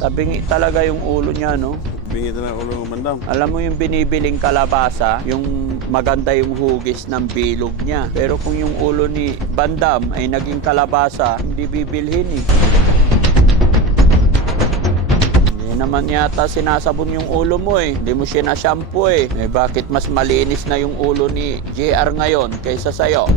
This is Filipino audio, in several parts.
Tabingi talaga yung ulo niya, no? Bingi na ulo ng bandam. Alam mo yung binibiling kalabasa, yung maganda yung hugis ng bilog niya. Pero kung yung ulo ni Bandam ay naging kalabasa, hindi bibilhin eh. Hindi naman yata sinasabon yung ulo mo eh. Hindi mo sinashampoo eh. eh. Bakit mas malinis na yung ulo ni JR ngayon kaysa sa'yo?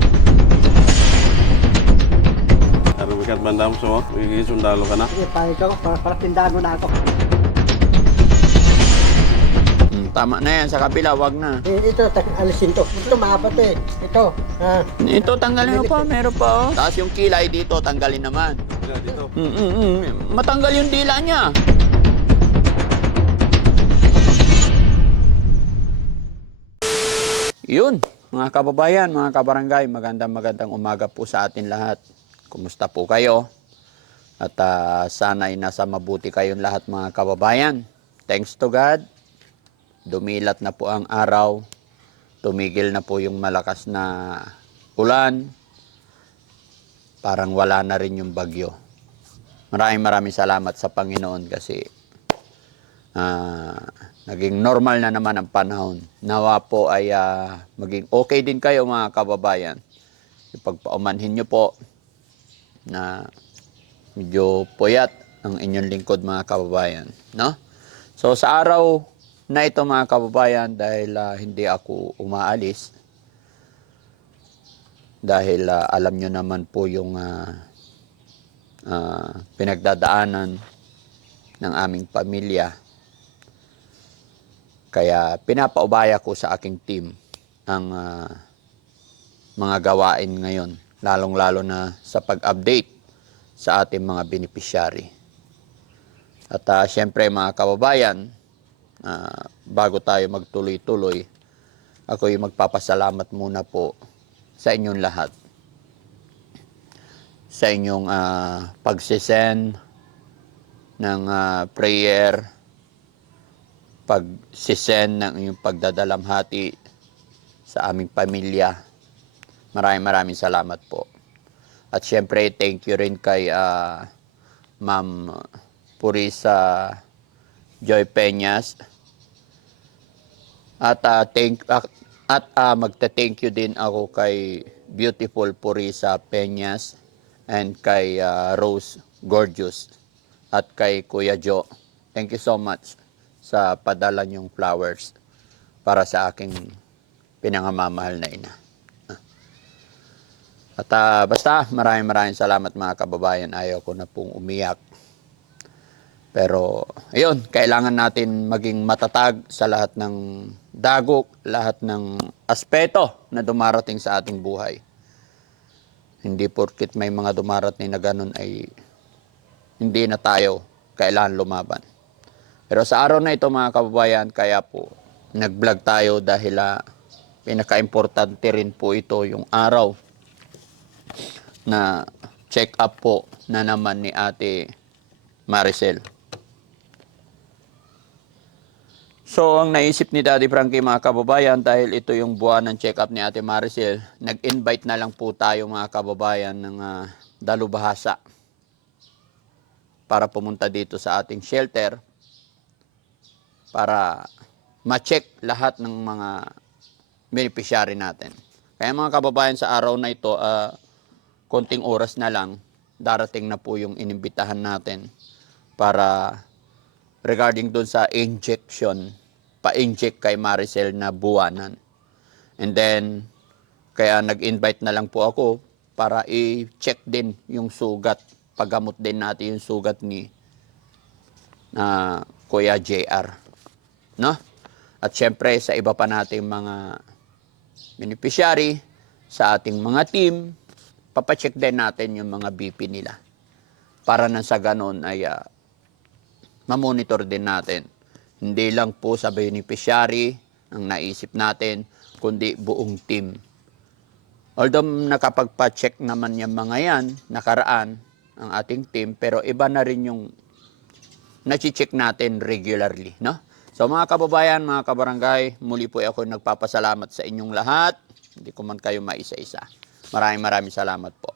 Ano bigat bandam so? Igi sundalo ka na. Sige, pahig ako para, para tindahan mo na ako. Hmm, tama na yan, sa kabila, wag na. Eh, ito, tak- alisin to. Ito, maapat eh. Ito, ah, Ito, tanggalin mo pa, meron pa oh. Tapos yung kilay dito, tanggalin naman. Dito. Mm, mm, mm. Matanggal yung dila niya. Yun, mga kababayan, mga kabarangay, magandang magandang umaga po sa atin lahat. Kumusta po kayo? At ah, sana'y nasa mabuti kayong lahat mga kababayan. Thanks to God, dumilat na po ang araw. Tumigil na po yung malakas na ulan. Parang wala na rin yung bagyo. Maraming maraming salamat sa Panginoon kasi ah, naging normal na naman ang panahon. Nawa po ay ah, maging okay din kayo mga kababayan. Ipagpaumanhin nyo po na medyo puyat ang inyong lingkod mga kababayan. No? So sa araw na ito mga kababayan dahil ah, hindi ako umaalis dahil ah, alam nyo naman po yung ah, ah, pinagdadaanan ng aming pamilya. Kaya pinapaubaya ko sa aking team ang ah, mga gawain ngayon, lalong-lalo na sa pag-update sa ating mga beneficiary. At ah, syempre mga kababayan, ah, bago tayo magtuloy-tuloy, ako yung magpapasalamat muna po sa inyong lahat sa inyong ah, pagsisend ng ah, prayer, pagsisend ng inyong pagdadalamhati sa aming pamilya. Maraming maraming salamat po. At syempre, thank you rin kay ah, Ma'am Purisa Joy Peñas. At ah, thank at, at ah, magta-thank you din ako kay Beautiful Purisa Peñas and kay ah, Rose Gorgeous at kay Kuya Jo. Thank you so much sa padala niyong flowers para sa aking pinangamamahal na ina. At ah, basta maraming maraming salamat mga kababayan. Ayaw ko na pong umiyak. Pero ayun, kailangan natin maging matatag sa lahat ng dagok, lahat ng aspeto na dumarating sa ating buhay. Hindi porkit may mga dumarating na ganun ay hindi na tayo kailangan lumaban. Pero sa araw na ito mga kababayan, kaya po nag-vlog tayo dahil ah, pinaka-importante rin po ito yung araw na check up po na naman ni Ate Maricel. So, ang naisip ni Daddy Frankie mga kababayan, dahil ito yung buwan ng check-up ni Ate Maricel, nag-invite na lang po tayo mga kababayan ng ah, dalubhasa para pumunta dito sa ating shelter para ma-check lahat ng mga beneficiary natin. Kaya mga kababayan, sa araw na ito, ah, konting oras na lang, darating na po yung inimbitahan natin para regarding doon sa injection, pa-inject kay Maricel na buwanan. And then, kaya nag-invite na lang po ako para i-check din yung sugat, paggamot din natin yung sugat ni na Kuya JR. No? At syempre, sa iba pa nating mga beneficiary, sa ating mga team, papacheck din natin yung mga BP nila. Para nang sa ganon ay ah, mamonitor din natin. Hindi lang po sa beneficiary ang naisip natin, kundi buong team. Although nakapagpa-check naman yung mga yan, nakaraan ang ating team, pero iba na rin yung nachi-check natin regularly, no? So mga kababayan, mga kabarangay, muli po ako nagpapasalamat sa inyong lahat. Hindi ko man kayo maisa-isa. Maraming maraming salamat po.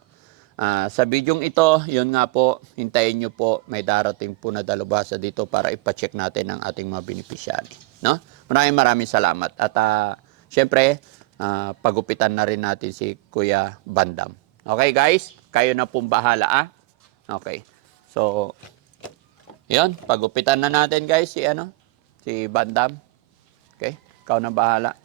Ah, sa bidyong ito, yun nga po, hintayin nyo po, may darating po na dalubhasa dito para ipacheck natin ang ating mga beneficiary. No? Maraming maraming salamat. At ah, syempre, ah, pagupitan na rin natin si Kuya Bandam. Okay guys? Kayo na pong bahala ah. Okay. So, yun, pagupitan na natin guys si ano, si Bandam. Okay? Ikaw na bahala.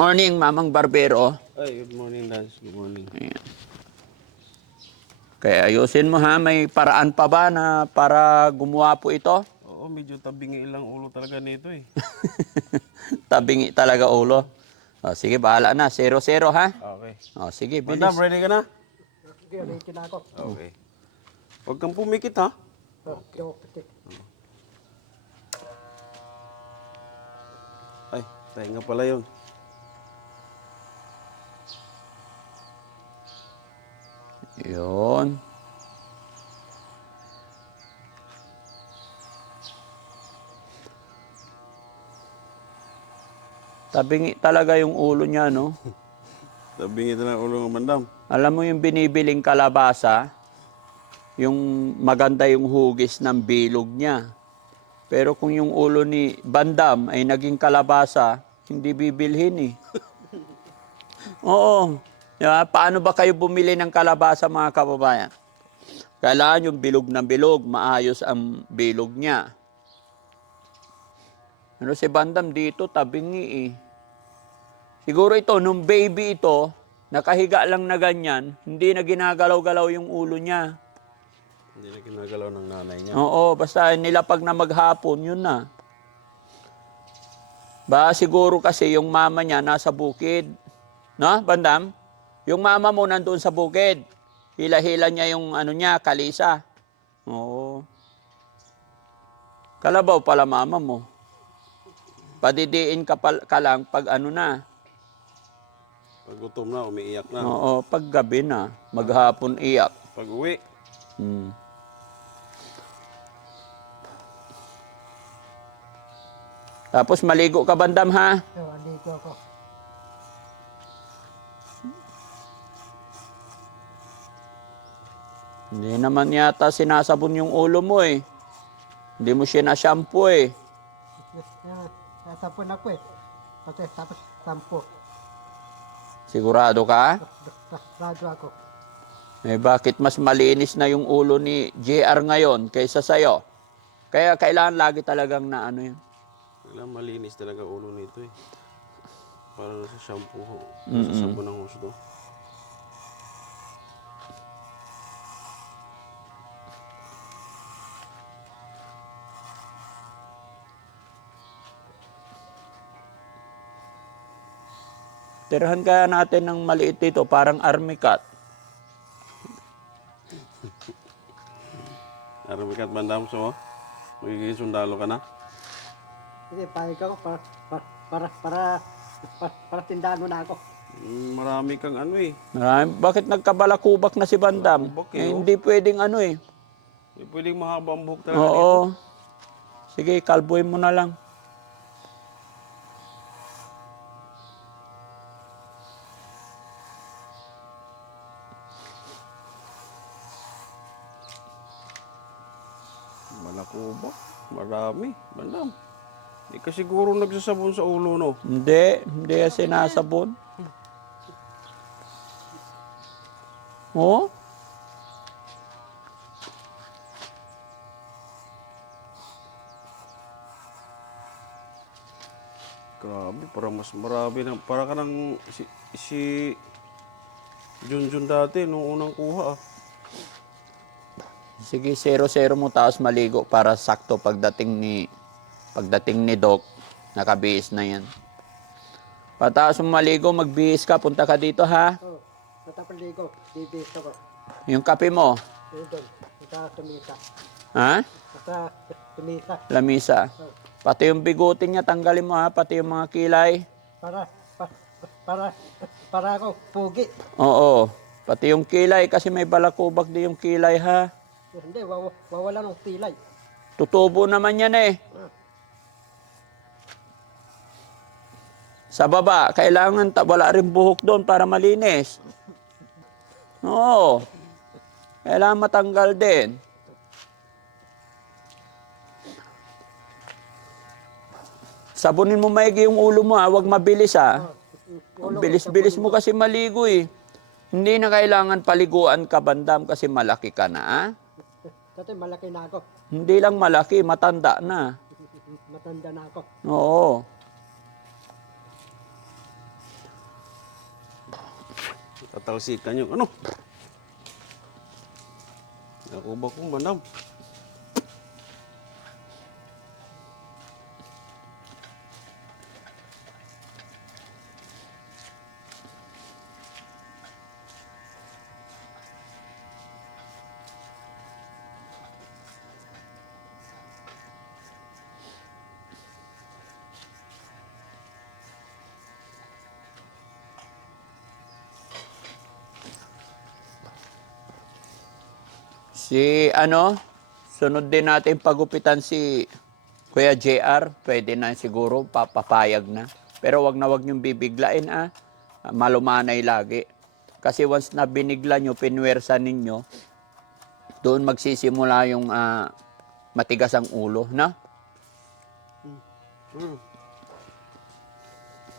Morning, Mamang Barbero. Ay, good morning, Lance. Good morning. Ayan. Kaya ayusin mo ha, may paraan pa ba na para gumawa po ito? Oo, medyo tabingi ilang ulo talaga nito eh. Tabingi talaga ulo. O, sige, bahala na. Zero-zero ha. Okay. O, sige, Madam, bilis. ready ka na? Sige, ulitin na ako. Okay. Huwag kang pumikit ha. Puti. Ay, tayo nga pala yun. Yun. Tabingi talaga yung ulo niya, no? Tabingi ng ulo ng madam. Alam mo yung binibiling kalabasa, yung maganda yung hugis ng bilog niya. Pero kung yung ulo ni Bandam ay naging kalabasa, hindi bibilhin eh. Oo. Yeah, paano ba kayo bumili ng kalabasa mga kababayan? Kailangan yung bilog na bilog, maayos ang bilog niya. Pero si Bandam dito, tabingi eh. Siguro ito, nung baby ito, nakahiga lang na ganyan, hindi na ginagalaw-galaw yung ulo niya. Hindi na ginagalaw ng nanay niya. Oo, basta nilapag na maghapon, yun na. Ba, siguro kasi yung mama niya nasa bukid. No, Bandam? Yung mama mo nandun sa bukid. Hila-hila niya yung ano niya, kalisa. Oo. Kalabaw pala mama mo. Padidiin ka, pal- ka lang pag ano na. Pag gutom na, umiiyak na. Oo, pag gabi na. Maghapon iyak. Pag uwi, Hmm. Tapos maligo ka bandam ha? Oh, aligo ako. Hindi naman yata sinasabon yung ulo mo eh. Hindi mo sinashampoo eh. Yan, Nasapon ako eh. Kasi tapos sampo. Sigurado ka? Rado ako. Eh bakit mas malinis na yung ulo ni JR ngayon kaysa sa'yo? Kaya kailangan lagi talagang na ano yun. kailangan malinis talaga ulo nito eh. Para nasa shampoo. Nasa shampoo ng husto. Tirahan kaya natin ng maliit dito, parang army cat. Arabikat bandam so, magiging sundalo ka na. Sige, pahig ako para, para, para, para, para, para tindahan mo na ako. Mm, Marami kang ano eh. Marami, bakit nagkabalakubak na si Bandam? Balakubak Eh, eh, oh. hindi pwedeng ano eh. Hindi pwedeng mahaba ang buhok talaga dito. Oo. Sige, kalbuhin mo na lang. Malakubak. Marami. Bandam. Hindi ka siguro nagsasabon sa ulo, no? Hindi, hindi yan sinasabon. Oh? Grabe, para mas marami na. Para ka ng si, si Junjun dati, nung unang kuha. ah. Sige, zero-zero mo tapos maligo para sakto pagdating ni pagdating ni Doc, nakabihis na yan. Pataas mo maligo, magbihis ka, punta ka dito ha. Oh, natapos ligo. Bibis ako. Yung kape mo, doon. Sa tumisa. ha? Sa tumisa. Lamisa. Oh, Pati yung bigutin niya, tanggalin mo ha, pati yung mga kilay. para, para, para, para ako pugi. Oo, pati yung kilay kasi may balakubak din yung kilay ha. Hindi, waw, wawala ng pilay. Tutubo naman yan eh. Ah. Sa baba, kailangan ta- wala rin buhok doon para malinis. Oo. Kailangan matanggal din. Sabunin mo maigi yung ulo mo, ha? huwag mabilis ha. Ang bilis-bilis mo kasi maligo eh. Hindi na kailangan paliguan ka bandam kasi malaki ka na. ha? Dati malaki na ako. Hindi lang malaki, matanda na. Matanda na ako. Oo. Tatalsikan yung ano. Ako ba kung manam? Si ano, sunod din natin pagupitan si Kuya JR. Pwede na siguro, papapayag na. Pero wag na wag niyong bibiglain ah. Malumanay lagi. Kasi once na binigla nyo, pinwersa ninyo, doon magsisimula yung ah, matigas ang ulo, na? Hmm.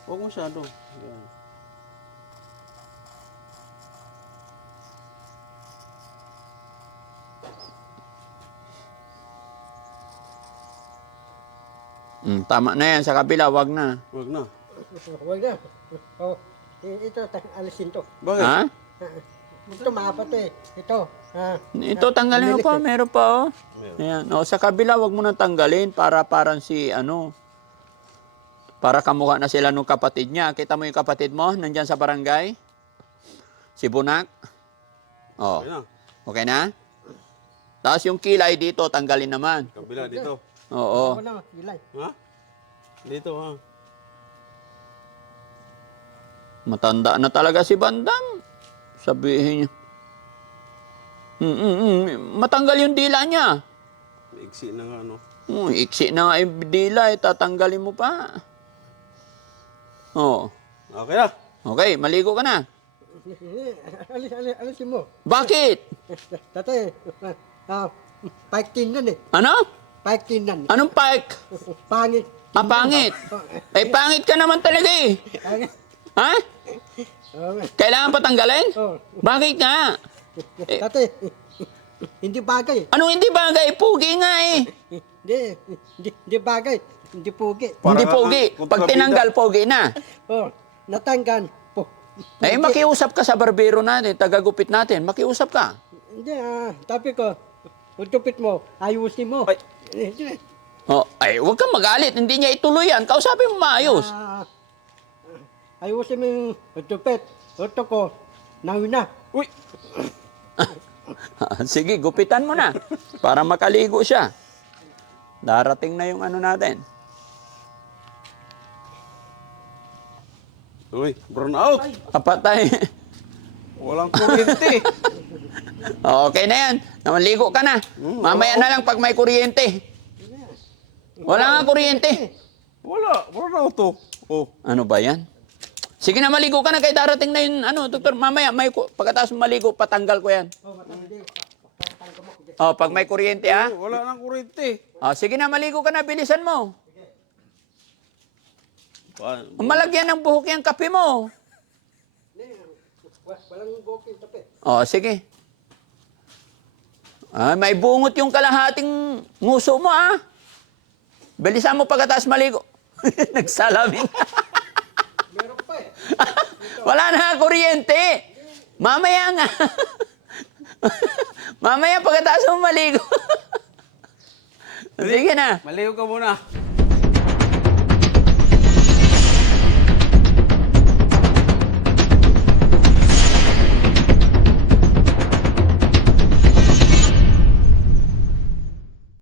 Huwag masyado. Yan. Mm, tama na yan, sa kabila, wag na. Huwag na. Huwag na. Oh, ito, ta- alisin to. Bakit? Ha? Ito maapat eh. Ito. Ah, Ito, tanggalin mo pa, meron pa, oh. Ayan. O, sa kabila, wag mo na tanggalin para parang si, ano, para kamukha na sila nung kapatid niya. Kita mo yung kapatid mo, nandyan sa barangay? Si Bunak? Oh, Okay na. okay na? Tapos yung kilay dito, tanggalin naman. Kabila dito. Oo. Ako na, gilay. Ha? Dito ha. Matanda na talaga si Bandam. Sabihin niyo. Mm, mm, mm. Matanggal yung dila niya. Maiksi na nga ano. Oh, iksi na nga yung dila, eh, tatanggalin mo pa. Oh. Okay na. Okay, maligo ka na. alis, alis, alisin mo. Bakit? Dati, ah, pike tinan eh. Ano? Pike tinan. Anong pike? Pangit. Ah, pangit. Eh, pangit ka naman talaga eh. Ha? Kailangan pa tanggalin? oh. Bakit nga? Dati, hindi bagay. Anong hindi bagay? Pugi nga eh. Hindi, hindi, hindi bagay. Hindi pugi. hindi Parang pogi. ang Pag kontrabida. tinanggal, pogi na. Oh, natanggan. Po. Eh, makiusap ka sa barbero natin, tagagupit natin. Makiusap ka. Hindi ah, sabi ko, utupit mo, ayusin mo. Ay. Hindi. Oh, ay, huwag kang magalit. Hindi niya ituloy yan. Kausapin mo maayos. Ah, ayusin mo yung utupit. Uto ko, nawin na. Uy! Sige, gupitan mo na. Para makaligo siya. Darating na yung ano natin. Uy, brown out! Kapatay. Walang kuryente. okay na yan. Namaligo ka na. Mamaya na lang pag may kuryente. Wala nga kuryente. Wala, brown out to. Oh. Ano ba yan? Sige na, maligo ka na kay darating na yun. Ano, doktor, mamaya, may, pagkatapos maligo, patanggal ko yan. Oh, pag may kuryente, ha? Wala nang kuryente. Oh, sige na, maligo ka na, bilisan mo. Malagyan ng buhok yung kape mo. Walang bukid tapit. Oh, sige. Ah, may bungot yung kalahating nguso mo, ah. Bilisan mo pagkatapos maligo. Nagsalamin. Meron pa eh. Wala na kuryente. Mamaya nga. Mamaya pagkatapos mo maligo. Sige na. Maliw ka muna.